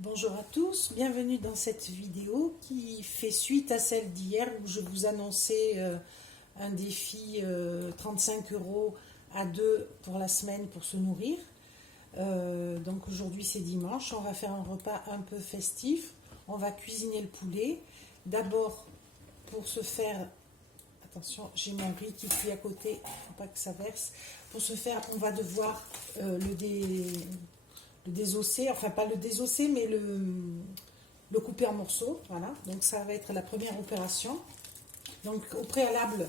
Bonjour à tous, bienvenue dans cette vidéo qui fait suite à celle d'hier où je vous annonçais un défi 35 € à deux pour la semaine pour se nourrir. Donc aujourd'hui c'est dimanche, on va faire un repas un peu festif, on va cuisiner le poulet. D'abord pour ce faire, attention j'ai mon riz qui cuit à côté, il ne faut pas que ça verse. Pour ce faire on va devoir le désosser, enfin pas le désosser mais le couper en morceaux, voilà, donc ça va être la première opération. Donc au préalable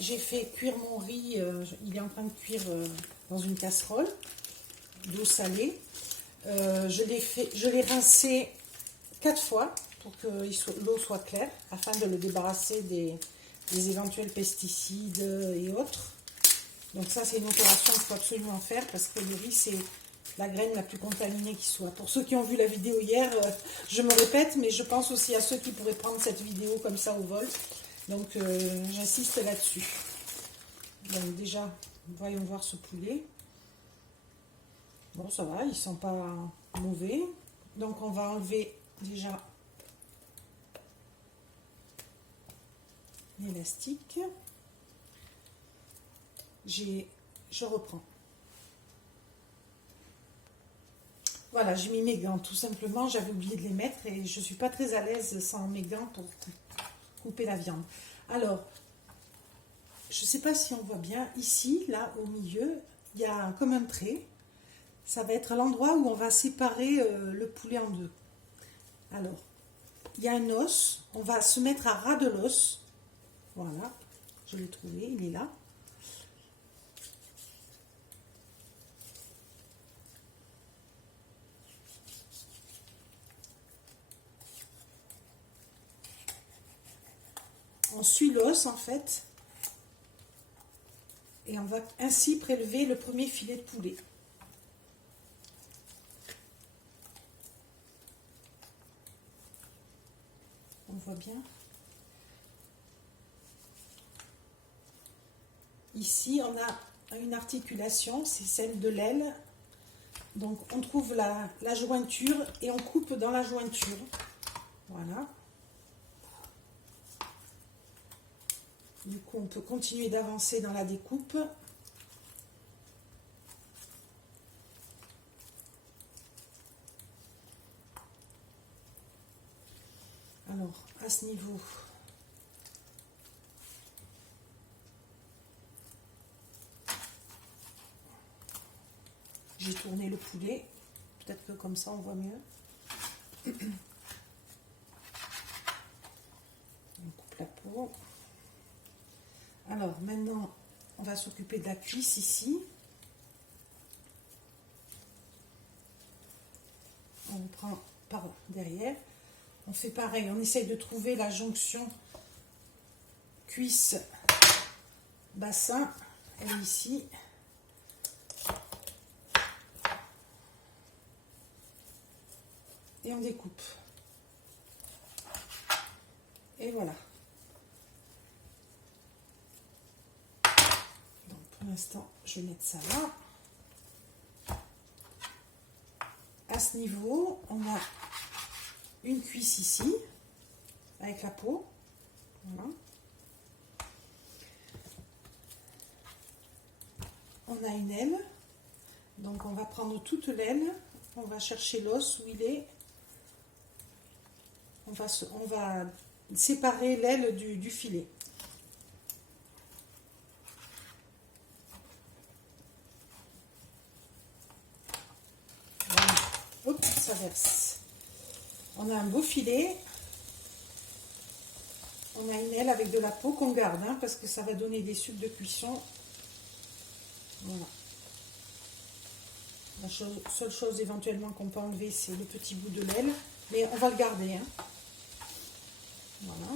j'ai fait cuire mon riz, il est en train de cuire dans une casserole d'eau salée. Je l'ai rincé 4 fois pour que l'eau soit claire afin de le débarrasser des éventuels pesticides et autres. Donc ça c'est une opération qu'il faut absolument faire parce que le riz c'est la graine la plus contaminée qui soit. Pour ceux qui ont vu la vidéo hier, je me répète, mais je pense aussi à ceux qui pourraient prendre cette vidéo comme ça au vol. Donc j'insiste là-dessus. Donc déjà, voyons voir ce poulet. Bon, ça va, ils ne sont pas mauvais. Donc on va enlever déjà l'élastique. Je reprends. Voilà, j'ai mis mes gants tout simplement, j'avais oublié de les mettre et je ne suis pas très à l'aise sans mes gants pour couper la viande. Alors, je ne sais pas si on voit bien, ici, là au milieu, il y a comme un trait. Ça va être l'endroit où on va séparer le poulet en deux. Alors, il y a un os, on va se mettre à ras de l'os. Voilà, je l'ai trouvé, il est là. On suit l'os en fait et on va ainsi prélever le premier filet de poulet. On voit bien. Ici on a une articulation, c'est celle de l'aile. Donc on trouve la jointure et on coupe dans la jointure. Voilà. Du coup, on peut continuer d'avancer dans la découpe. Alors, à ce niveau, j'ai tourné le poulet. Peut-être que comme ça, on voit mieux. On coupe la peau. Alors maintenant, on va s'occuper de la cuisse ici. On prend par derrière. On fait pareil, on essaye de trouver la jonction cuisse-bassin. Elle est ici. Et on découpe. Et voilà. Pour l'instant, je vais mettre ça là. À ce niveau, on a une cuisse ici, avec la peau. Voilà. On a une aile. Donc, on va prendre toute l'aile. On va chercher l'os où il est. On va séparer l'aile du filet. Hop, ça verse. On a un beau filet. On a une aile avec de la peau qu'on garde, hein, parce que ça va donner des sucs de cuisson. Voilà. La seule chose éventuellement qu'on peut enlever, c'est le petit bout de l'aile. Mais on va le garder. Hein. Voilà.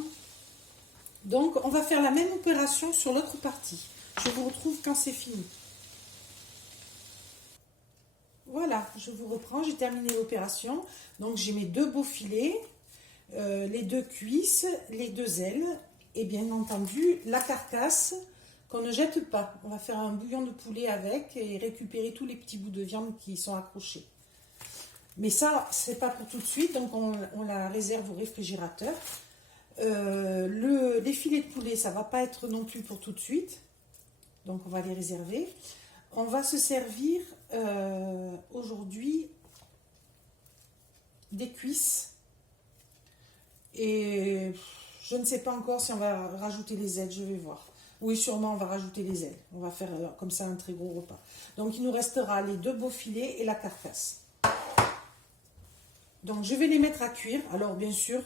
Donc, on va faire la même opération sur l'autre partie. Je vous retrouve quand c'est fini. Voilà, je vous reprends, j'ai terminé l'opération. Donc j'ai mes deux beaux filets, les deux cuisses, les deux ailes et bien entendu la carcasse qu'on ne jette pas. On va faire un bouillon de poulet avec et récupérer tous les petits bouts de viande qui sont accrochés. Mais ça, c'est pas pour tout de suite, donc on la réserve au réfrigérateur. Les filets de poulet, ça va pas être non plus pour tout de suite. Donc on va les réserver. On va se servir aujourd'hui des cuisses. Et je ne sais pas encore si on va rajouter les ailes, je vais voir. Oui, sûrement on va rajouter les ailes. On va faire comme ça un très gros repas. Donc il nous restera les 2 beaux filets et la carcasse. Donc je vais les mettre à cuire. Alors bien sûr,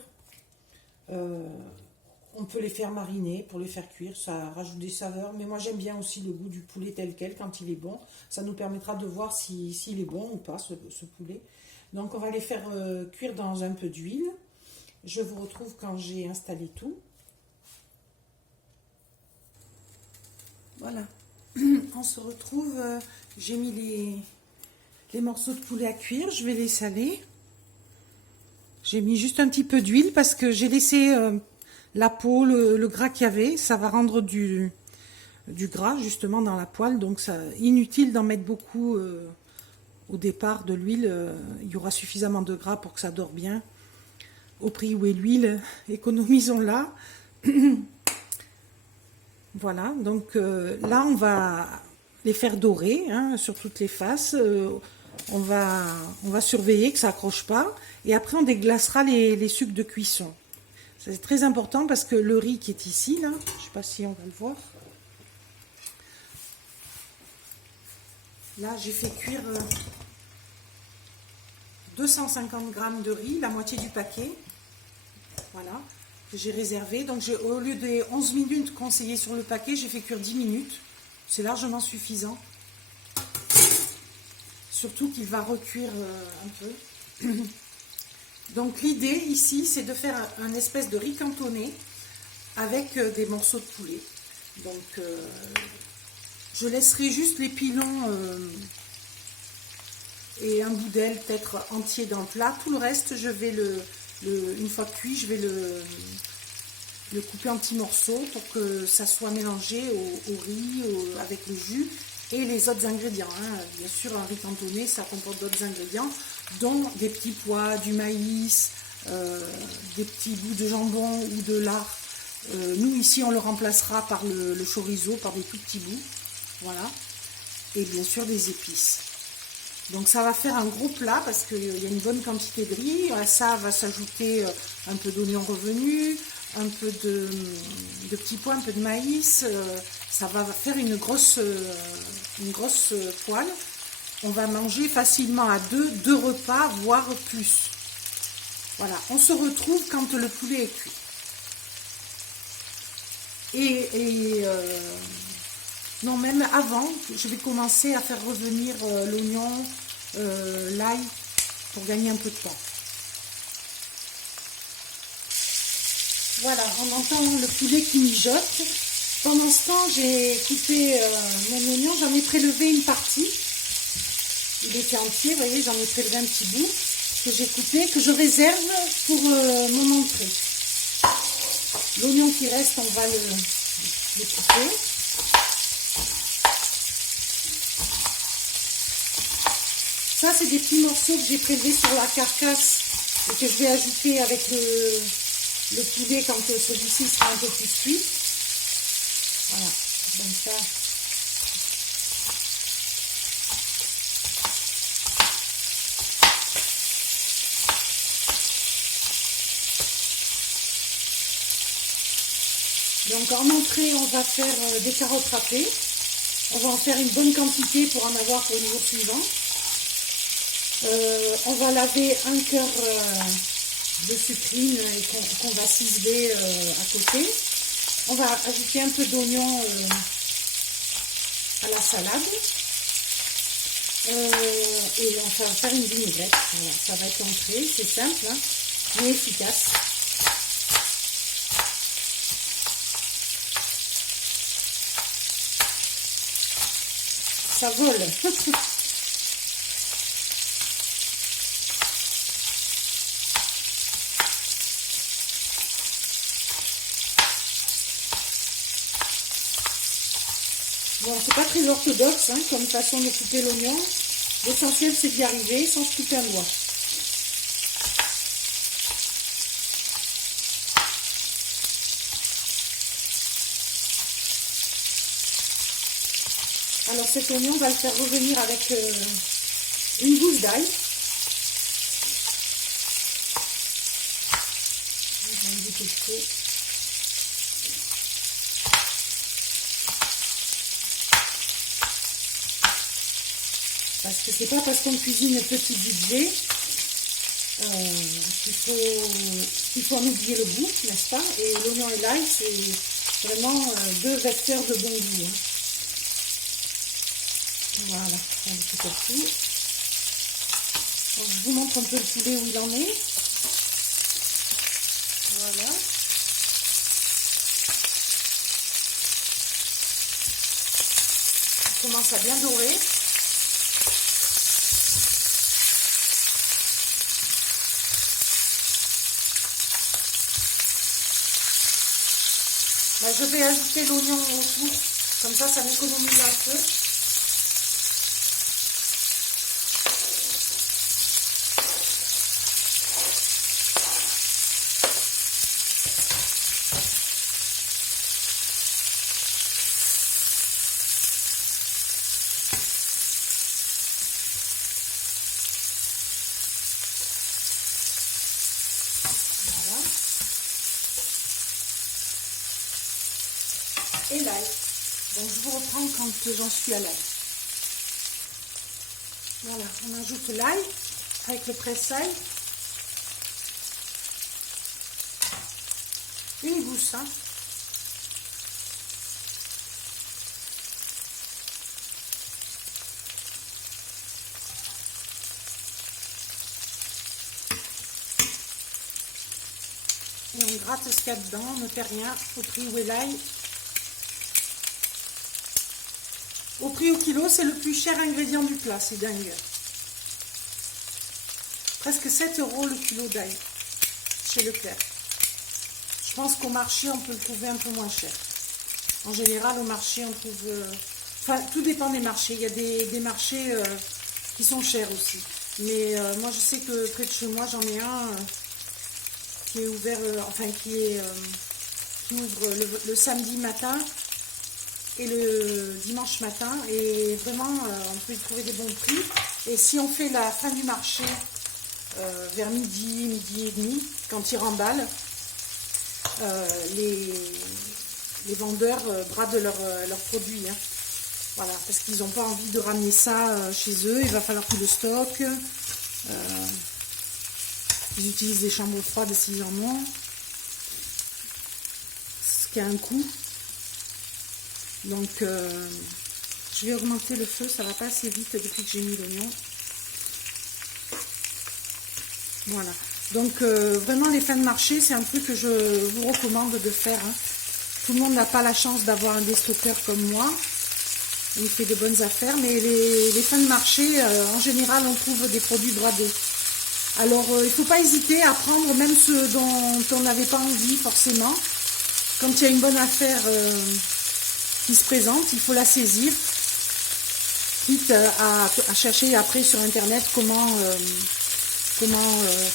on peut les faire mariner pour les faire cuire. Ça rajoute des saveurs. Mais moi j'aime bien aussi le goût du poulet tel quel quand il est bon. Ça nous permettra de voir s'il est bon ou pas ce poulet. Donc on va les faire cuire dans un peu d'huile. Je vous retrouve quand j'ai installé tout. Voilà. On se retrouve. J'ai mis les morceaux de poulet à cuire. Je vais les saler. J'ai mis juste un petit peu d'huile parce que j'ai laissé la peau, le gras qu'il y avait. Ça va rendre du gras justement dans la poêle. Donc ça inutile d'en mettre beaucoup au départ de l'huile. Il y aura suffisamment de gras pour que ça dore bien. Au prix où est l'huile, économisons-la. Voilà, donc là on va les faire dorer hein, sur toutes les faces. On va surveiller que ça accroche pas. Et après on déglacera les sucs de cuisson. C'est très important parce que le riz qui est ici, là, je ne sais pas si on va le voir. Là j'ai fait cuire 250 g de riz, la moitié du paquet. Voilà, que j'ai réservé. Donc au lieu des 11 minutes conseillées sur le paquet, j'ai fait cuire 10 minutes. C'est largement suffisant. Surtout qu'il va recuire un peu. Donc l'idée ici, c'est de faire un espèce de riz cantonné avec des morceaux de poulet. Donc je laisserai juste les pilons et un bout d'aile peut-être entier dans le plat. Tout le reste, je vais une fois cuit, je vais le couper en petits morceaux pour que ça soit mélangé au riz, avec le jus et les autres ingrédients. Hein. Bien sûr, un riz cantonné, ça comporte d'autres ingrédients, dont des petits pois, du maïs, des petits bouts de jambon ou de lard. Nous, ici, on le remplacera par le chorizo, par des tout petits bouts. Voilà. Et bien sûr, des épices. Donc ça va faire un gros plat parce qu'il y a une bonne quantité de riz. À ça va s'ajouter un peu d'oignons revenus, un peu de petits pois, un peu de maïs. Ça va faire une grosse poêle. On va manger facilement à deux repas, voire plus. Voilà, on se retrouve quand le poulet est cuit. Non, même avant, je vais commencer à faire revenir l'oignon, l'ail, pour gagner un peu de temps. Voilà, on entend le poulet qui mijote. Pendant ce temps, j'ai coupé mon oignon, j'en ai prélevé une partie. Il était entier, vous voyez, j'en ai prélevé un petit bout que j'ai coupé, que je réserve pour mon entrée. L'oignon qui reste, on va le couper. Ça, c'est des petits morceaux que j'ai prélevés sur la carcasse et que je vais ajouter avec le poulet quand celui-ci sera un peu plus cuit. Voilà, comme ça. Donc en entrée, on va faire des carottes râpées. On va en faire une bonne quantité pour en avoir pour le jour suivant. On va laver un cœur de sucrine qu'on va ciseler à côté. On va ajouter un peu d'oignon à la salade. Et on va faire une vinaigrette. Voilà, ça va être l'entrée, c'est simple, hein, mais efficace. Ça vole. Bon, c'est pas très orthodoxe hein, comme façon de couper l'oignon. L'essentiel, c'est d'y arriver sans se couper un doigt. Alors cet oignon, on va le faire revenir avec une gousse d'ail. On va le détecter. Parce que c'est pas parce qu'on cuisine petit budget qu'il faut en oublier le goût, n'est-ce pas? Et l'oignon et l'ail, c'est vraiment deux vecteurs de bon goût. Hein. Voilà, un petit peu. Donc, je vous montre un peu le poulet où il en est. Voilà. Il commence à bien dorer. Ben, je vais ajouter l'oignon autour, comme ça m'économise un peu. Et l'ail. Donc je vous reprends quand j'en suis à l'ail. Voilà, on ajoute l'ail avec le presse-ail. Une gousse, hein. Et on gratte ce qu'il y a dedans, on ne fait rien au prix où est l'ail. Au prix au kilo, c'est le plus cher ingrédient du plat, c'est dingue. Presque 7 € le kilo d'ail chez Leclerc. Je pense qu'au marché, on peut le trouver un peu moins cher. En général, au marché, on trouve... Enfin, tout dépend des marchés. Il y a des marchés qui sont chers aussi. Mais moi, je sais que près de chez moi, j'en ai un qui est ouvert, qui ouvre le samedi matin et le dimanche matin, et vraiment on peut y trouver des bons prix. Et si on fait la fin du marché vers midi et demi, quand ils remballent, les vendeurs bradent leurs produits, hein. Voilà, parce qu'ils n'ont pas envie de ramener ça chez eux, il va falloir qu'ils le stockent. Ils utilisent des chambres froides s'ils en ont, ce qui a un coût. Donc, je vais augmenter le feu, ça va pas assez vite depuis que j'ai mis l'oignon. Voilà. Donc, vraiment, les fins de marché, c'est un truc que je vous recommande de faire. Hein. Tout le monde n'a pas la chance d'avoir un déstockeur comme moi. Il fait de bonnes affaires, mais les fins de marché, en général, on trouve des produits bradés. Alors, il ne faut pas hésiter à prendre même ceux dont on n'avait pas envie forcément. Quand il y a une bonne affaire qui se présente, il faut la saisir, quitte à chercher après sur internet comment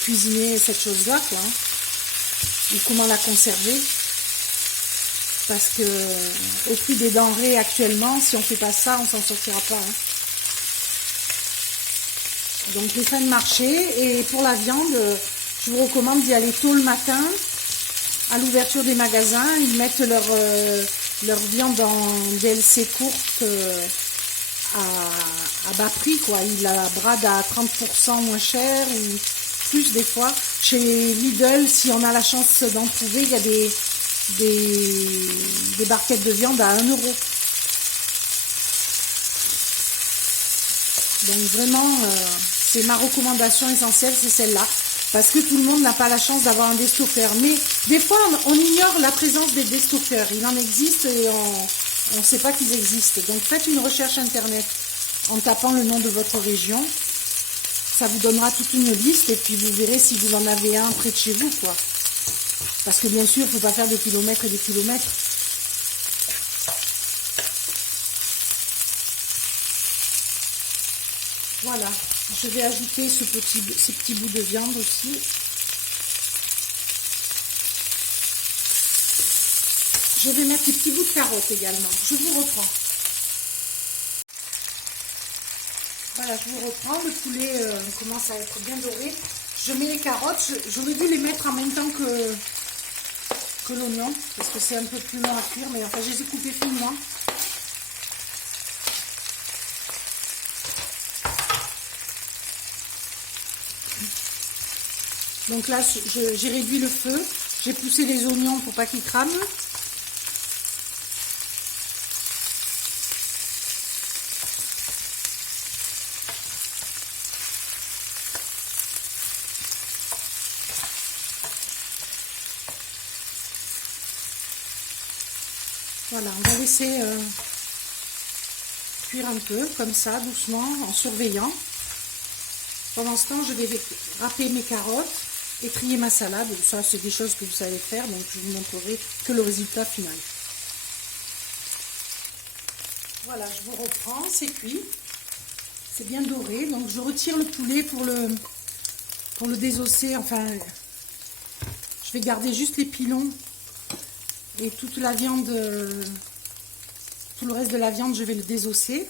cuisiner cette chose-là, quoi, hein, et comment la conserver. Parce que au prix des denrées actuellement, si on ne fait pas ça, on ne s'en sortira pas. Hein. Donc les fins de marché, et pour la viande, je vous recommande d'y aller tôt le matin, à l'ouverture des magasins. Ils mettent leur viande en DLC courte à bas prix, quoi. Ils la bradent à 30% moins cher, ou plus des fois. Chez Lidl, si on a la chance d'en trouver, il y a des barquettes de viande à 1 €. Donc vraiment, c'est ma recommandation essentielle, c'est celle-là. Parce que tout le monde n'a pas la chance d'avoir un déstockeur. Mais des fois, on ignore la présence des déstockeurs. Il en existe et on ne sait pas qu'ils existent. Donc faites une recherche internet en tapant le nom de votre région. Ça vous donnera toute une liste et puis vous verrez si vous en avez un près de chez vous, quoi. Parce que bien sûr, il ne faut pas faire des kilomètres et des kilomètres. Voilà, je vais ajouter ces petits bouts de viande aussi. Je vais mettre des petits bouts de carottes également. Je vous reprends. Voilà, je vous reprends. Le poulet commence à être bien doré. Je mets les carottes. J'aurais dû les mettre en même temps que l'oignon, parce que c'est un peu plus long à cuire, mais enfin, je les ai coupés finement. Donc là, j'ai réduit le feu. J'ai poussé les oignons pour pas qu'ils crament. Voilà, on va laisser cuire un peu, comme ça, doucement, en surveillant. Pendant ce temps, je vais râper mes carottes et trier ma salade. Ça, c'est des choses que vous savez faire, donc je vous montrerai que le résultat final. Voilà, je vous reprends, c'est cuit. C'est bien doré, donc je retire le poulet pour le désosser. Enfin, je vais garder juste les pilons et toute la viande, tout le reste de la viande, je vais le désosser.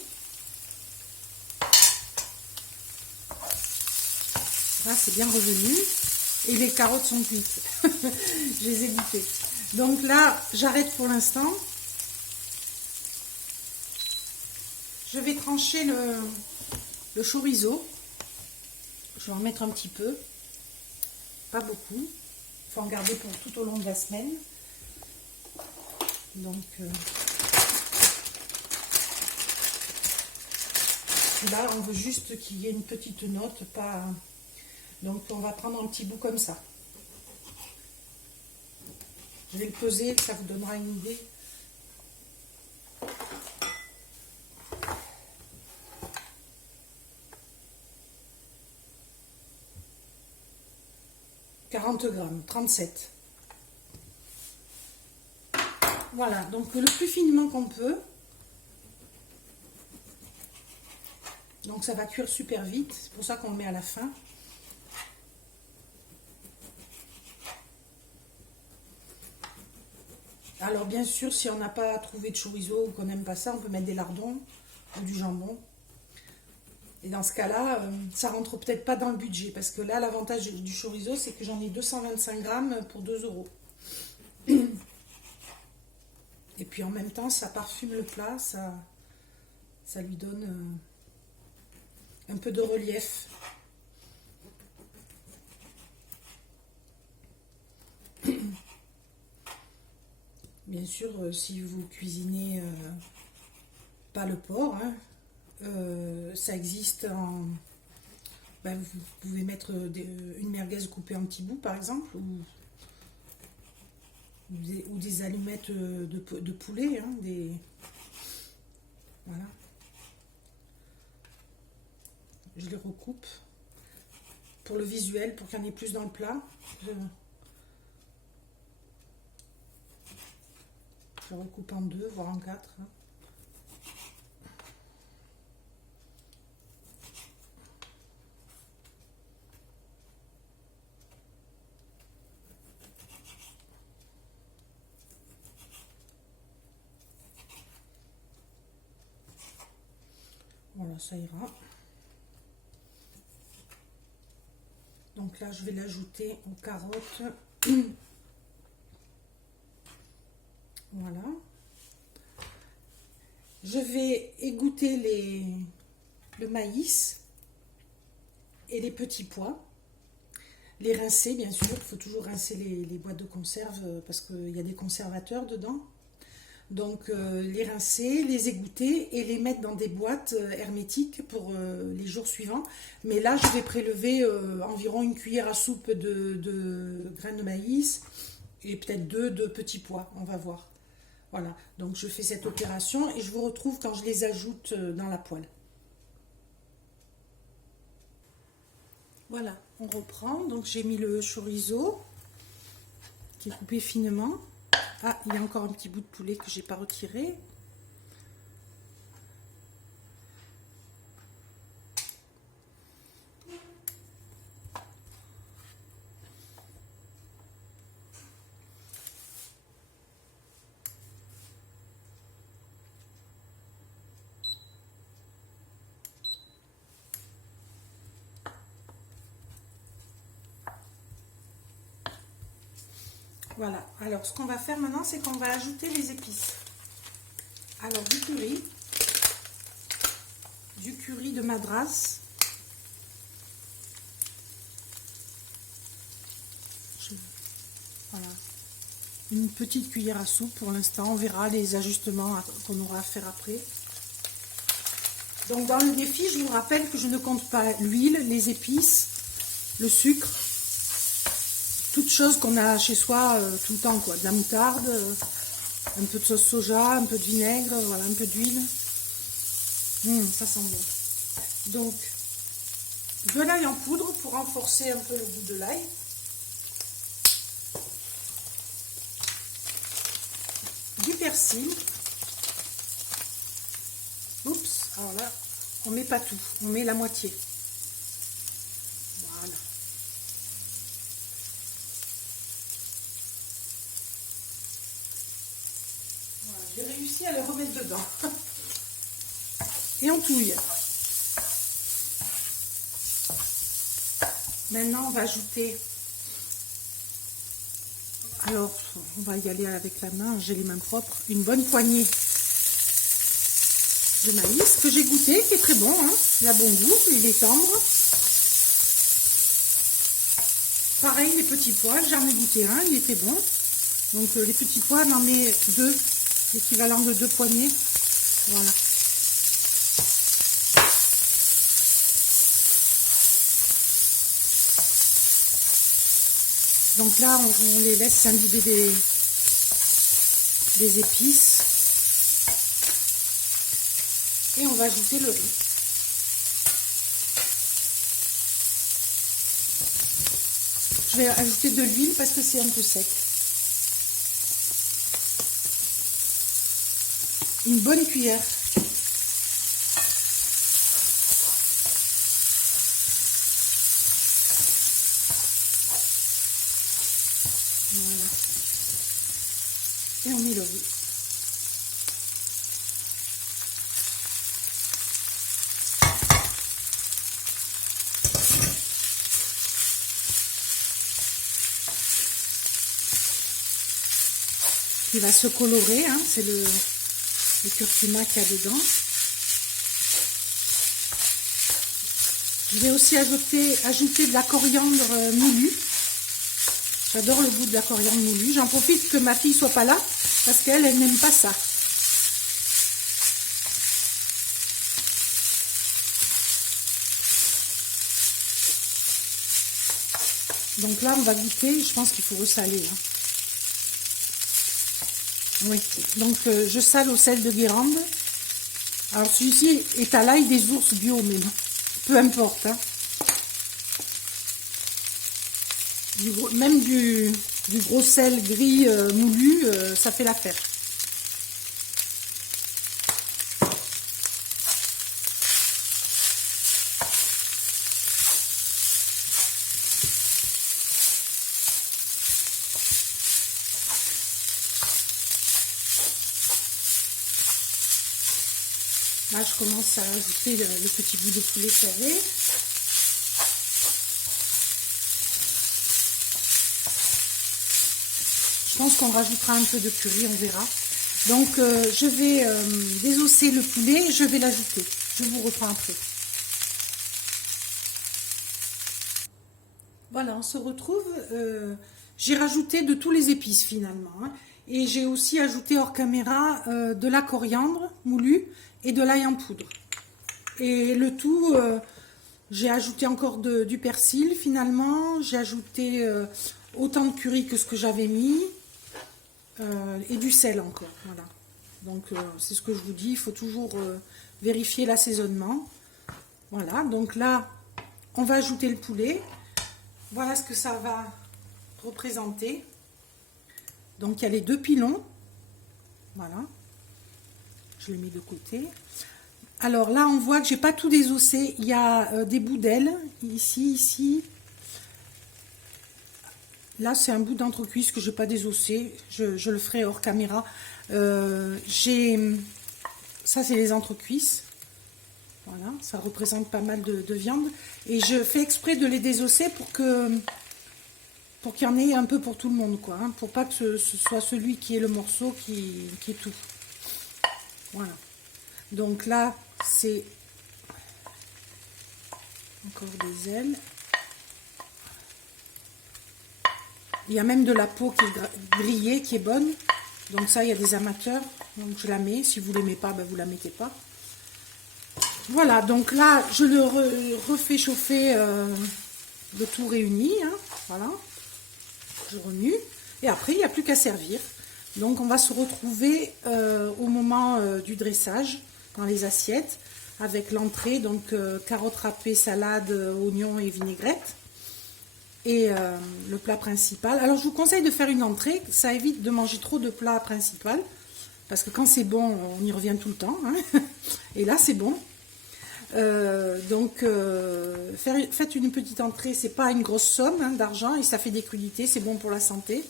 Là, c'est bien revenu. Et les carottes sont cuites. Je les ai goûtées. Donc là, j'arrête pour l'instant. Je vais trancher le chorizo. Je vais en mettre un petit peu. Pas beaucoup. Il faut en garder pour tout au long de la semaine. Donc là, on veut juste qu'il y ait une petite note, pas. Donc on va prendre un petit bout comme ça. Je vais le peser, ça vous donnera une idée. « 40 grammes, 37. Voilà, donc le plus finement qu'on peut. Donc ça va cuire super vite, c'est pour ça qu'on le met à la fin. Alors bien sûr, si on n'a pas trouvé de chorizo ou qu'on n'aime pas ça, on peut mettre des lardons ou du jambon. Et dans ce cas-là, ça rentre peut-être pas dans le budget, parce que là, l'avantage du chorizo, c'est que j'en ai 225 grammes pour 2 euros. Et puis en même temps, ça parfume le plat, ça lui donne un peu de relief. Bien sûr, si vous cuisinez pas le porc, hein, ça existe en... Ben, vous pouvez mettre une merguez coupée en petits bouts, par exemple, ou des allumettes de poulet, hein, voilà. Je les recoupe pour le visuel, pour qu'il y en ait plus dans le plat. Je recoupe en 2, voire en 4. Hein. Voilà, ça ira. Donc là, je vais l'ajouter aux carottes. Voilà. Je vais égoutter le maïs et les petits pois. Les rincer, bien sûr. Il faut toujours rincer les boîtes de conserve parce qu'il y a des conservateurs dedans. Donc les rincer, les égoutter et les mettre dans des boîtes hermétiques pour les jours suivants. Mais là, je vais prélever environ une cuillère à soupe de graines de maïs et peut-être deux petits pois, on va voir. Voilà, donc je fais cette opération et je vous retrouve quand je les ajoute dans la poêle. Voilà, on reprend. Donc j'ai mis le chorizo qui est coupé finement. Ah, il y a encore un petit bout de poulet que j'ai pas retiré. Voilà, alors ce qu'on va faire maintenant, c'est qu'on va ajouter les épices. Alors du curry de Madras. Voilà, une petite cuillère à soupe pour l'instant, on verra les ajustements qu'on aura à faire après. Donc dans le défi, je vous rappelle que je ne compte pas l'huile, les épices, le sucre, toutes choses qu'on a chez soi tout le temps, quoi. De la moutarde, un peu de sauce soja, un peu de vinaigre, voilà, un peu d'huile. Ça sent bon. Donc, de l'ail en poudre pour renforcer un peu le goût de l'ail. Du persil. Oups, alors là, on met pas tout, on met la moitié. Voilà. Voilà, j'ai réussi à le remettre dedans. Et on touille. Maintenant, on va ajouter... Alors, on va y aller avec la main, j'ai les mains propres. Une bonne poignée de maïs que j'ai goûté, qui est très bon, hein. Il a bon goût, il est tendre. Pareil, les petits pois, j'en ai goûté un, il était bon. Donc les petits pois, on en met 2, l'équivalent de 2 poignées. Voilà. Donc là, on les laisse s'imbiber des épices. Et on va ajouter le riz. Je vais ajouter de l'huile parce que c'est un peu sec. Une bonne cuillère. Voilà. Et on met le riz. Il va se colorer, hein, c'est le curcuma qu'il y a dedans. Je vais aussi ajouter de la coriandre moulue. J'adore le goût de la coriandre moulue. J'en profite que ma fille soit pas là parce qu'elle n'aime pas ça. Donc là, on va goûter. Je pense qu'il faut ressaler. Hein. Oui, donc je sale au sel de Guérande. Alors celui-ci est à l'ail des ours bio, mais bon, peu importe. Hein. Même du gros sel gris moulu, ça fait l'affaire. Là, je commence à ajouter le petit bout de poulet qu'il y avait. Je pense qu'on rajoutera un peu de curry, on verra. Donc, je vais désosser le poulet et je vais l'ajouter. Je vous reprends après. Voilà, on se retrouve. J'ai rajouté de tous les épices finalement. Hein, et j'ai aussi ajouté hors caméra de la coriandre moulue et de l'ail en poudre. Et le tout, j'ai ajouté encore du persil finalement. J'ai ajouté autant de curry que ce que j'avais mis. Et du sel encore. Voilà. Donc c'est ce que je vous dis, il faut toujours vérifier l'assaisonnement. Voilà, donc là, on va ajouter le poulet. Voilà ce que ça va représenter. Donc il y a les 2 pilons. Voilà. Je les mets de côté. Alors là, on voit que j'ai pas tout désossé. Il y a des bouts d'ailes, ici. Là, c'est un bout d'entrecuisse que je n'ai pas désossé. Je le ferai hors caméra. Ça, c'est les entrecuisses. Voilà, ça représente pas mal de viande. Et je fais exprès de les désosser pour qu'il y en ait un peu pour tout le monde, quoi, hein, pour pas que ce soit celui qui est le morceau qui est tout. Voilà. Donc là, c'est encore des ailes. Il y a même de la peau qui est grillée, qui est bonne. Donc ça, il y a des amateurs. Donc je la mets. Si vous ne l'aimez pas, ben vous ne la mettez pas. Voilà, donc là, je le refais chauffer le tout réuni. Hein, voilà. Je remue. Et après, il n'y a plus qu'à servir. Donc on va se retrouver au moment du dressage dans les assiettes avec l'entrée, donc carottes râpées, salade, oignons et vinaigrette. Et le plat principal. Alors je vous conseille de faire une entrée, ça évite de manger trop de plats principal. Parce que quand c'est bon, on y revient tout le temps. Hein. Et là, c'est bon. Faites une petite entrée, c'est pas une grosse somme hein, d'argent et ça fait des crudités, c'est bon pour la santé.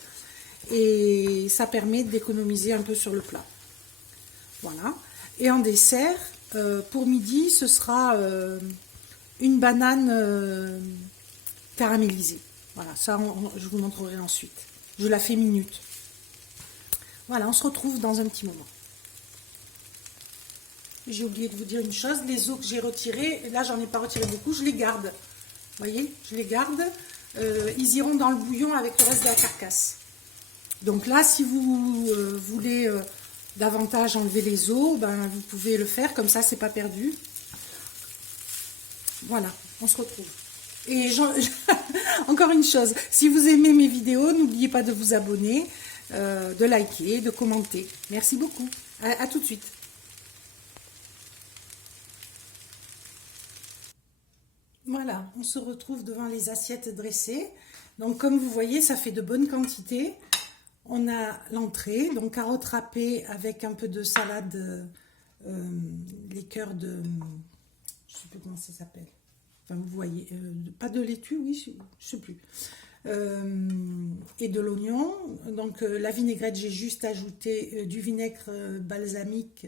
Et ça permet d'économiser un peu sur le plat. Voilà. Et en dessert, pour midi, ce sera une banane caramélisée. Voilà, ça je vous montrerai ensuite. Je la fais minute. Voilà, on se retrouve dans un petit moment. J'ai oublié de vous dire une chose, les os que j'ai retirés, là j'en ai pas retiré beaucoup, je les garde. Vous voyez, je les garde. Ils iront dans le bouillon avec le reste de la carcasse. Donc là, si vous voulez davantage enlever les os, ben, vous pouvez le faire, comme ça c'est pas perdu. Voilà, on se retrouve. Et encore une chose, si vous aimez mes vidéos, n'oubliez pas de vous abonner, de liker, de commenter. Merci beaucoup. À tout de suite. Voilà, on se retrouve devant les assiettes dressées. Donc comme vous voyez, ça fait de bonnes quantités. On a l'entrée, donc carottes râpées avec un peu de salade, les cœurs de... Je ne sais plus comment ça s'appelle. Enfin, vous voyez, pas de laitue, oui, je ne sais plus. Et de l'oignon. Donc la vinaigrette, j'ai juste ajouté du vinaigre balsamique,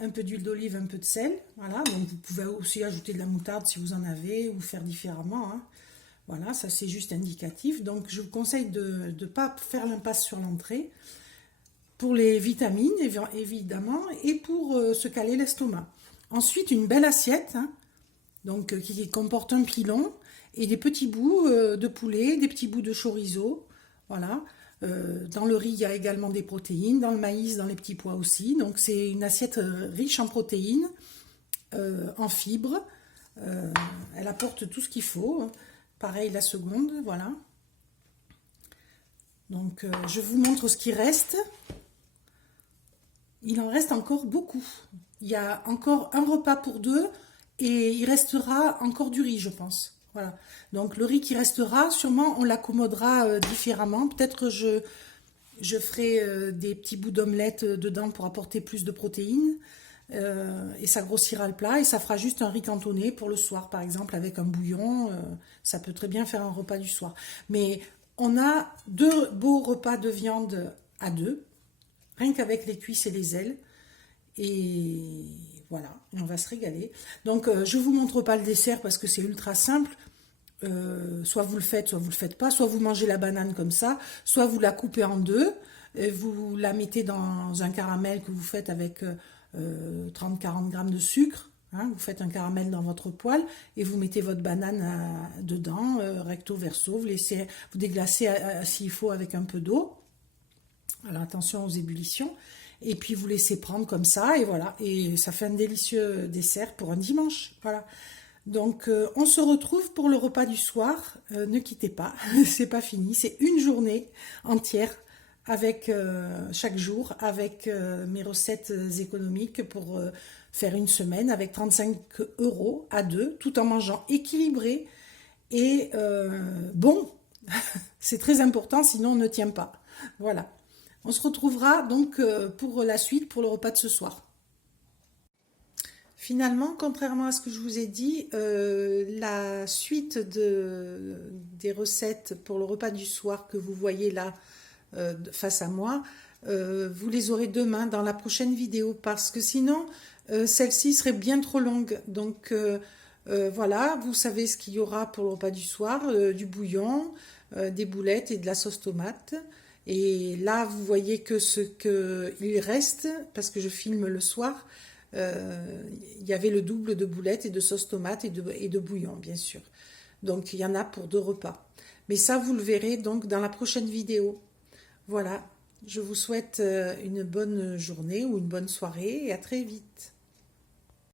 un peu d'huile d'olive, un peu de sel. Voilà, donc vous pouvez aussi ajouter de la moutarde si vous en avez ou faire différemment. Hein. Voilà, ça c'est juste indicatif. Donc je vous conseille de ne pas faire l'impasse sur l'entrée. Pour les vitamines, évidemment, et pour se caler l'estomac. Ensuite, une belle assiette, hein, donc, qui comporte un pilon et des petits bouts de poulet, des petits bouts de chorizo. Voilà. Dans le riz, il y a également des protéines. Dans le maïs, dans les petits pois aussi. Donc c'est une assiette riche en protéines, en fibres. Elle apporte tout ce qu'il faut. Pareil la seconde, voilà. Donc je vous montre ce qui reste. Il en reste encore beaucoup. Il y a encore un repas pour deux et il restera encore du riz, je pense. Voilà. Donc le riz qui restera, sûrement on l'accommodera différemment. Peut-être que je ferai des petits bouts d'omelette dedans pour apporter plus de protéines. Et ça grossira le plat et ça fera juste un riz cantonné pour le soir, par exemple, avec un bouillon. Ça peut très bien faire un repas du soir. Mais on a deux beaux repas de viande à deux, rien qu'avec les cuisses et les ailes. Et voilà, on va se régaler. Donc, je ne vous montre pas le dessert parce que c'est ultra simple. Soit vous le faites, soit vous ne le faites pas. Soit vous mangez la banane comme ça, soit vous la coupez en deux. Vous la mettez dans un caramel que vous faites avec 30-40 grammes de sucre. Hein, vous faites un caramel dans votre poêle et vous mettez votre banane dedans, recto verso. Vous déglacez s'il faut avec un peu d'eau. Alors attention aux ébullitions. Et puis vous laissez prendre comme ça et voilà. Et ça fait un délicieux dessert pour un dimanche. Voilà. Donc on se retrouve pour le repas du soir. Ne quittez pas, c'est pas fini. C'est une journée entière avec chaque jour avec mes recettes économiques pour faire une semaine avec 35 € à deux, tout en mangeant équilibré et bon. C'est très important, sinon on ne tient pas. Voilà. On se retrouvera donc pour la suite, pour le repas de ce soir. Finalement, contrairement à ce que je vous ai dit, la suite des recettes pour le repas du soir que vous voyez là face à moi, vous les aurez demain dans la prochaine vidéo parce que sinon, celle-ci serait bien trop longue. Donc voilà, vous savez ce qu'il y aura pour le repas du soir, du bouillon, des boulettes et de la sauce tomate. Et là, vous voyez que ce qu'il reste, parce que je filme le soir, il y avait le double de boulettes et de sauce tomate et de bouillon, bien sûr. Donc, il y en a pour 2 repas. Mais ça, vous le verrez donc dans la prochaine vidéo. Voilà, je vous souhaite une bonne journée ou une bonne soirée et à très vite.